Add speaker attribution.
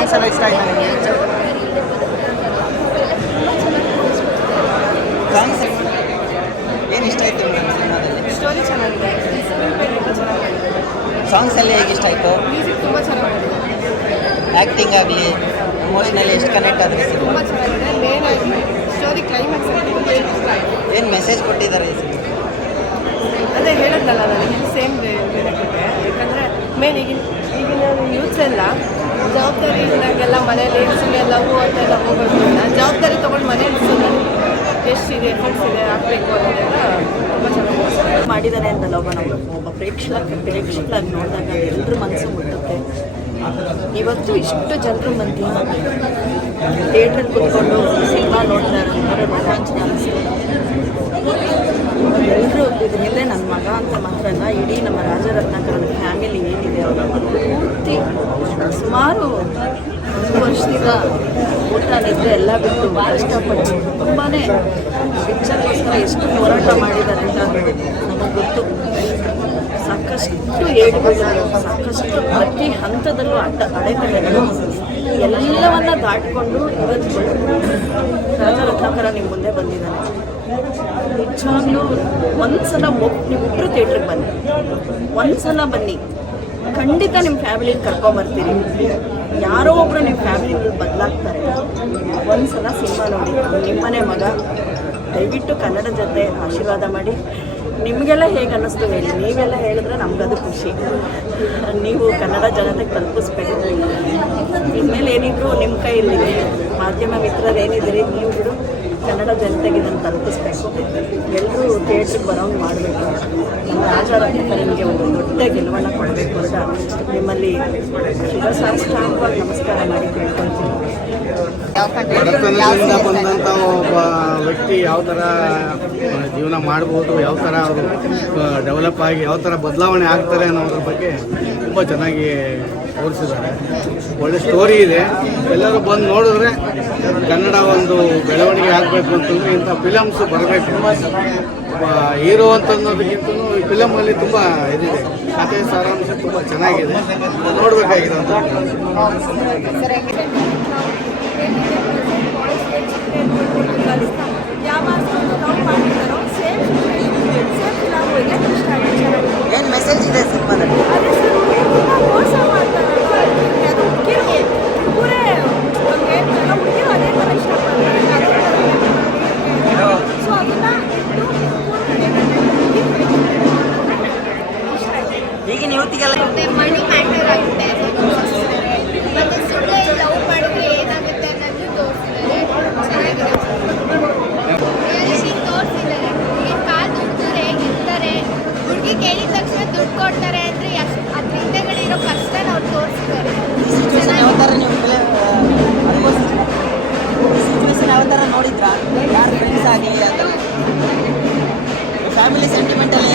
Speaker 1: Songs ಎಲ್ಲ ಇಷ್ಟ ಆಯ್ತು ನನಗೆ ಸಾಂಗ್ಸ್ ಏನು ಇಷ್ಟ ಆಯ್ತು ನಿಮಗೆ ಸಿನಿಮಾದಲ್ಲಿ
Speaker 2: ಸ್ಟೋರಿ ಚೆನ್ನಾಗಿದೆ.
Speaker 1: ಸಾಂಗ್ಸ್ ಎಲ್ಲ ಹೇಗೆ ಇಷ್ಟ ಆಯಿತು?
Speaker 2: ಮ್ಯೂಸಿಕ್ ತುಂಬ ಚೆನ್ನಾಗಿದೆ.
Speaker 1: ಆ್ಯಕ್ಟಿಂಗ್ ಆಗಲಿ ಎಮೋಷ್ನಲಿ ಎಷ್ಟು ಕನೆಕ್ಟ್ ಆದರೆ
Speaker 2: ತುಂಬ ಚೆನ್ನಾಗಿದೆ. ಮೇನ್ ಆಗಿ ಸ್ಟೋರಿ ಕ್ಲೈಮ್ಯಾಕ್ಸ್ ತುಂಬ ಇಷ್ಟ ಆಯಿತು
Speaker 1: ಏನು ಮೆಸೇಜ್ ಕೊಟ್ಟಿದ್ದಾರೆ ಈ ಸಿನಿಮಾ?
Speaker 2: ಅದೇ ಹೇಳೋದಲ್ಲ ನನಗೆ ಸೇಮ್ ಬೇರೆಕ್ಕೆ ಯಾಕಂದರೆ ಮೇನ್ ಈಗಿನ ಈಗಿನ ಯೂತ್ಸ್ ಎಲ್ಲ ಜವಾಬ್ದಾರಿ ಇದ್ದಾಗೆಲ್ಲ ಮನೇಲಿ ಸುಮ್ಮನೆ ಅಂತ ಎಲ್ಲ ಹೋಗೋದ್ರಿಂದ ಜವಾಬ್ದಾರಿ ತೊಗೊಂಡು ಮನೇಲಿ ಇದೆ ಎಫರ್ಟ್ಸ್ ಇದೆ ಹಾಕಬೇಕು ಅನ್ನೋದೆಲ್ಲ ತುಂಬ ಚೆನ್ನಾಗಿ
Speaker 3: ಮಾಡಿದ್ದಾರೆ ಅಂತಲ್ಲ ಒಬ್ಬ ನಮ್ಮ ಒಬ್ಬ ಪ್ರೇಕ್ಷಕ, ಪ್ರೇಕ್ಷಕರಾಗಿ ನೋಡಿದಾಗ ಎಲ್ಲರೂ ಮನಸ್ಸು ಮುಟ್ಟುತ್ತೆ. ಇವತ್ತು ಇಷ್ಟು ಜನರು ಮಂದಿ ಥಿಯೇಟ್ರಲ್ಲಿ ಕೂತ್ಕೊಂಡು ಸಿನಿಮಾ ನೋಡ್ತಾ ಇರೋದು ಮನೋರಂಜನೆ ಅನಿಸ್ತು ಎಲ್ಲರೂ ಹಿಂದೆ ನನ್ನ ಮಗ ಅಂತ ಮಾತ್ರ ಅಲ್ಲ, ಇಡೀ ನಮ್ಮ ರಾಜರತ್ನಾಕರದ ಫ್ಯಾಮಿಲಿ ಏನಿದೆ ಅವರ ಪೂರ್ತಿ ಸುಮಾರು ಒಂದು ವರ್ಷದಿಂದ ಊಟ ನಿದ್ರೆ ಎಲ್ಲ ಬಿಟ್ಟು ಭಾಳ ಇಷ್ಟಪಟ್ಟು ತುಂಬಾ ಶಿಕ್ಷಣಕ್ಕೋಸ್ಕರ ಎಷ್ಟು ಹೋರಾಟ ಮಾಡಿದ್ದಾರೆ ಅಂತ ನಮಗೆ ಗೊತ್ತು. ಸಾಕಷ್ಟು ಏಡುಗಳು ಸಾಕಷ್ಟು ಪ್ರತಿ ಹಂತದಲ್ಲೂ ಅಡ್ಡ ಅಡೆತಡೆಗಳು ಎಲ್ಲವನ್ನ ದಾಟಿಕೊಂಡು ಇವತ್ತು ರಥಕರ ನಿಮ್ಮ ಮುಂದೆ ಬಂದಿದ್ದಾನೆ. ನಿಜವಾಗ್ಲೂ ಒಂದ್ಸಲ ಒಬ್ಬ ನಿಮ್ಮಿಬ್ಬರು ಥಿಯೇಟ್ರಿಗೆ ಬನ್ನಿ. ಒಂದ್ಸಲ ಬನ್ನಿ. ಖಂಡಿತ ನಿಮ್ಮ ಫ್ಯಾಮಿಲಿಗೆ ಕರ್ಕೊಂಬರ್ತೀರಿ ಯಾರೋ ಒಬ್ಬರು ನಿಮ್ಮ ಫ್ಯಾಮಿಲಿ ಬದಲಾಗ್ತಾರೆ. ಒಂದ್ಸಲ ಸಿನಿಮಾ ನೋಡಿ ನಿಮ್ಮನೆ ಮಗ, ದಯವಿಟ್ಟು ಕನ್ನಡ ಜೊತೆ ಆಶೀರ್ವಾದ ಮಾಡಿ. ನಿಮಗೆಲ್ಲ ಹೇಗೆ ಅನ್ನಿಸ್ತು ಹೇಳಿ, ನೀವೆಲ್ಲ ಹೇಳಿದ್ರೆ ನಮಗದು ಖುಷಿ. ನೀವು ಕನ್ನಡ ಜನತೆಗೆ ತಲುಪಿಸ್ಬೇಕು. ಇನ್ಮೇಲೆ ಏನಿದ್ರು ನಿಮ್ಮ ಕೈಯಲ್ಲಿ, ಮಾಧ್ಯಮ ಮಿತ್ರರು ಏನಿದ್ದೀರಿ ನೀವು ಬಿಡು. ಕನ್ನಡ ಜನತೆಗೆ ಇದನ್ನು ತಲುಪಿಸ್ಬೇಕು. ಎಲ್ಲರೂ ಥಿಯೇಟ್ರಿಗೆ ಬರೋಂಗೆ ಮಾಡಬೇಕು. ನಮ್ಮ ರಾಜಾರತ್ನ ನಿಮಗೆ ಒಂದು ದೊಡ್ಡ ಗೆಲುವನ್ನ ಕೊಡಬೇಕು ಅಂತ ನಿಮ್ಮಲ್ಲಿ ಶಿವಶಾಸ್ತ್ರಾಂಗವಾಗಿ ನಮಸ್ಕಾರ ಮಾಡಿ ಕೇಳ್ಕೊಳ್ತೀನಿ.
Speaker 4: ಬಡತನದಿಂದ ಬಂದಂಥ ಒಬ್ಬ ವ್ಯಕ್ತಿ ಯಾವ ಥರ ಜೀವನ ಮಾಡ್ಬೋದು, ಯಾವ ಥರ ಅವರು ಡೆವಲಪ್ ಆಗಿ ಯಾವ ಥರ ಬದಲಾವಣೆ ಆಗ್ತಾರೆ ಅನ್ನೋದ್ರ ಬಗ್ಗೆ ತುಂಬ ಚೆನ್ನಾಗಿ ತೋರಿಸಿದ್ದಾರೆ. ಒಳ್ಳೆ ಸ್ಟೋರಿ ಇದೆ. ಎಲ್ಲರೂ ಬಂದು ನೋಡಿದ್ರೆ ಕನ್ನಡ ಒಂದು ಬೆಳವಣಿಗೆ ಆಗಬೇಕು ಅಂತಂದ್ರೆ ಇಂಥ ಫಿಲಮ್ಸ್ ಬರಬೇಕು. ಹೀರೋ ಅಂತ ಅನ್ನೋದಕ್ಕಿಂತ ಈ ಫಿಲಮಲ್ಲಿ ತುಂಬ ಇದಿದೆ. ಕಥೆ ಸಾರಾಂಶ ತುಂಬ ಚೆನ್ನಾಗಿದೆ. ನೋಡಬೇಕಾಗಿದೆ ಅಂತ
Speaker 2: ಯಾವ ಅದನ್ನ ಇಷ್ಟ ಆಯ್ತು
Speaker 1: ಈಗಿನ ಯುವತಿಗೆಲ್ಲ
Speaker 5: ಮತ್ತೆ ಮನಿ
Speaker 1: ఫ్యామిలీ సెంటిమెంటల్